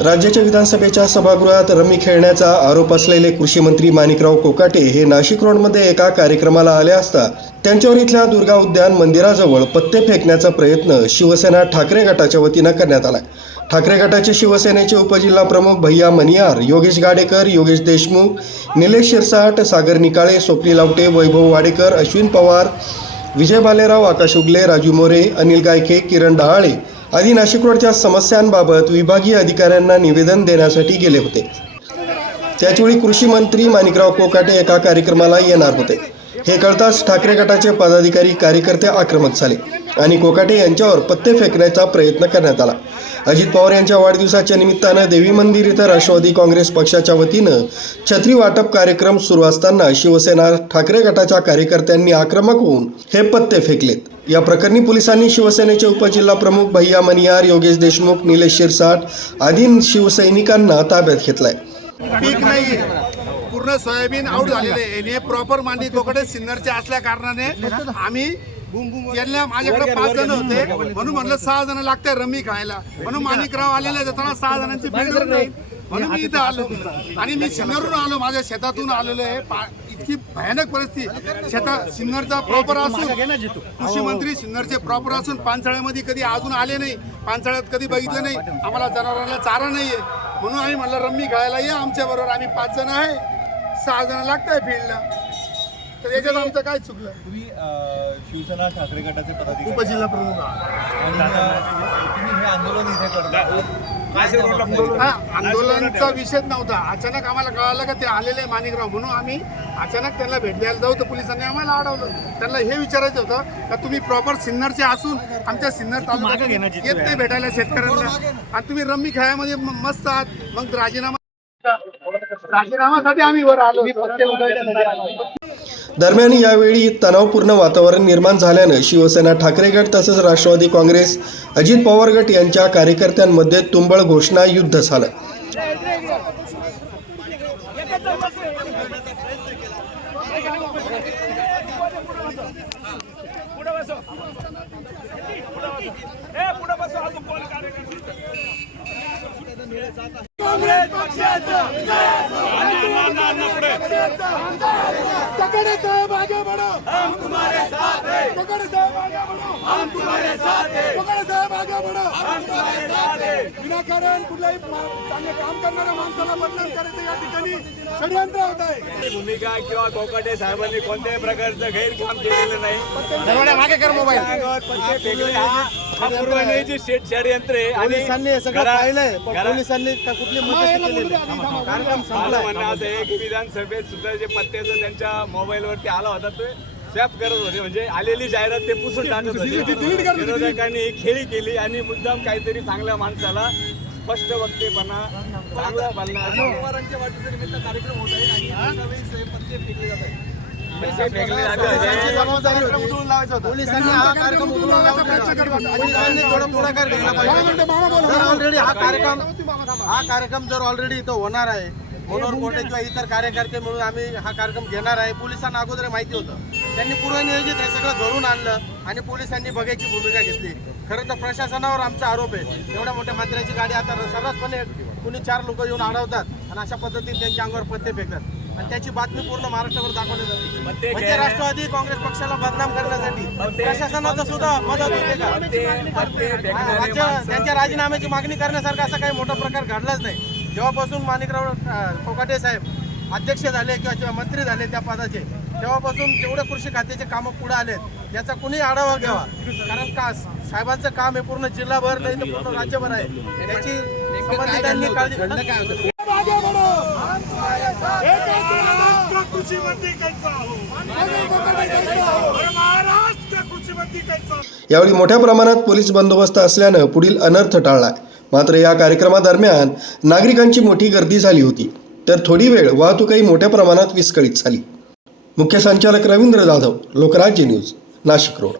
राज्याच्या विधानसभेच्या सभागृहात रमी खेळण्याचा आरोप असलेले कृषी मंत्री माणिकराव कोकाटे हे नाशिक रोडमध्ये एका कार्यक्रमाला आले असता त्यांच्यावर इथल्या दुर्गा उद्यान मंदिराजवळ पत्ते फेकण्याचा प्रयत्न शिवसेना ठाकरे गटाच्या वतीनं करण्यात आला. ठाकरे गटाचे शिवसेनेचे उपजिल्हा प्रमुख भैया मनियार योगेश गाडेकर योगेश देशमुख निलेश शिरसाट सागर निकाळे स्वप्नी लावटे वैभव वाडेकर अश्विन पवार विजय बालेराव आकाश उगले राजू मोरे अनिल गायके किरण डहाळे आधी नाशिक रोडच्या समस्यांबाबत विभागीय अधिकाऱ्यांना निवेदन देण्यासाठी गेले होते. त्याचवेळी कृषी मंत्री माणिकराव कोकाटे एका कार्यक्रमाला येणार होते. हे कळताच ठाकरे गटाचे पदाधिकारी कार्यकर्ते आक्रमक झाले आणि कोकाटे यांच्यावर पत्ते फेकण्याचा प्रयत्न करण्यात आला. अजित पवार यांच्या वाढदिवसाच्या निमित्तानं देवी मंदिर इथं राष्ट्रवादी काँग्रेस पक्षाच्या वतीनं छत्री वाटप कार्यक्रम सुरू असताना शिवसेना ठाकरे गटाच्या कार्यकर्त्यांनी आक्रमक होऊन हे पत्ते फेकलेत. या प्रकरणी पोलिसांनी शिवसेनेचे उपजिल्हा प्रमुख भैया मनियार योगेश देशमुख निलेश शिरसाट आदी शिवसैनिकांना ताब्यात घेतलाय. पीक नाही पूर्ण सोयाबीन आउट झालेले आहे. हे प्रॉपर मांडी कोकडे सिन्नरचे असल्या कारणाने आम्ही यांना माझ्याकडे पाच जण होते. म्हणून म्हणलं सहा जण लागते रमी खायला. म्हणून माणिकराव आलेले आहेत, सहा जणांची भेट नाही. म्हणून मी इथं आलो. आणि मी सिन्नरवरून आलो माझ्या शेतातून आलेलो आहे. इतकी भयानक परिस्थिती. शेतात सिन्नरचा प्रॉपर असून कृषी मंत्री सिन्नरचे प्रॉपर असून पानसाळ्यामध्ये कधी अजून आले नाही. पानसाळ्यात कधी बघितलं नाही. आम्हाला जनावरांना चारा नाहीये. म्हणून आम्ही म्हणलं रम्मी खायला ये आमच्या बरोबर आम्ही पाच जण आहे. सहा जण लागताय फील्डला. तर याच्यात आमचं काय चुकलं? तुम्ही अ, शिवसेना ठाकरे गटाचे पदाधिकारी उपजिल्हा प्रमुख आणि अ, तुम्ही हे आंदोलन इथे करता. आंदोलनचा विषयच नव्हता. अचानक आम्हाला कळालं का ते आलेले माणिकराव म्हणून आम्ही. अचानक त्यांना भेट द्यायला जाऊ तर पोलिसांनी आम्हाला अडवलं. त्यांना हे विचारायचं होतं का तुम्ही प्रॉपर सिन्नरचे असून आमच्या सिन्नर तालुक्यात येत नाही भेटायला शेतकऱ्यांना. आणि तुम्ही रम्मी खेळामध्ये म- मस्त आहात. मग राजीनामा राजीनामासाठी आम्ही वर आलो दरम्यान यावेळी तणावपूर्ण वातावरण निर्माण झाल्यानं शिवसेना ठाकरे गट तसंच राष्ट्रवादी काँग्रेस अजित पवार गट यांच्या कार्यकर्त्यांमध्ये तुंबळ घोषणा युद्ध झालं. पकड़े साहब आगे बढ़ो. पकड़े साहब हम तुम्हारे साथ हैं। पकड़े साहब आगे बढ़ो। हम तुम्हारे साथ हैं। विनाकारण कुठल्याही चांगले काम करणाऱ्या माणसाला बदनाम करायचं या ठिकाणी षडयंत्र होत आहे. भूमिका किंवा कोकाटे साहेबांनी कोणत्याही प्रकारचं गैरकाम केलेलं नाही. मागे कर मोबाईल. हा हा षड- षडयंत्र आहे. आणि पोलिसांनी हे सगळं पाहिलंय पोलिसांनी का कुठली. कार्यक्रम माझं संपलाय. म्हणणं असं आहे की विधानसभेत सुद्धा जे पत्त्याचं त्यांच्या मोबाईलवरती आला होता ते. स्वॅप करत होते. म्हणजे आलेली जाहिरात ते पुसून टाकत होते. विरोधकांनी ही खेळी केली आणि मुद्दाम काहीतरी चांगल्या माणसाला स्पष्ट वक्तेपणा चांगला कार्यक्रम होत आहे आणि यावेळी हे पत्ते फेकले जात. पोलिसांनी हा कार्यक्रम. पोलिसांनी थोडा पुढाकार पाहिजे. जर ऑलरेडी हा कार्यक्रम हा कार्यक्रम जर ऑलरेडी इथं होणार आहे मनोहर कोटे किंवा इतर कार्यकर्ते मिळून आम्ही हा कार्यक्रम घेणार आहे पोलिसांना अगोदर माहिती होतं. त्यांनी पूर्वनियोजित हे सगळं घडून आणलं आणि पोलिसांनी बघायची भूमिका घेतली. खरं तर प्रशासनावर आमचा आरोप आहे. एवढ्या मोठ्या मंत्र्याची गाडी आता सर्रासपणे कुणी चार लोक येऊन अडवतात आणि अशा पद्धतीने त्यांच्या अंगावर पत्ते फेकतात. आणि त्याची बातमी पूर्ण महाराष्ट्रावर दाखवली जाते. म्हणजे? राष्ट्रवादी काँग्रेस पक्षाला बदनाम करण्यासाठी प्रशासनाचं सुद्धा मदत होते का? त्यांच्या राजीनाम्याची मागणी करण्यासारखा असा काही मोठा प्रकार घडलाच नाही. जेव्हापासून माणिकराव अं, कोकाटे साहेब अध्यक्ष झाले किंवा जेव्हा मंत्री झाले त्या पदाचे तेव्हापासून जेवढे कृषी खात्याचे कामं पुढे आलेत याचा कुणी आढावा घ्यावा. कारण का साहेबांचं काम हे पूर्ण जिल्हाभर नाही तर पूर्ण राज्यभर आहे. त्याची संबंधितांनी काळजी कृषी मंत्री यावेळी मोठ्या प्रमाणात पोलीस बंदोबस्त असल्यानं पुढील अनर्थ टाळला मात्र या कार्यक्रमादरम्यान नागरिकांची मोठी गर्दी झाली होती. तर थोडी वेळ वाहतूकही मोठ्या प्रमाणात विस्कळीत झाली. मुख्य संचालक रवींद्र जाधव लोकराज्य न्यूज नाशिक रोड.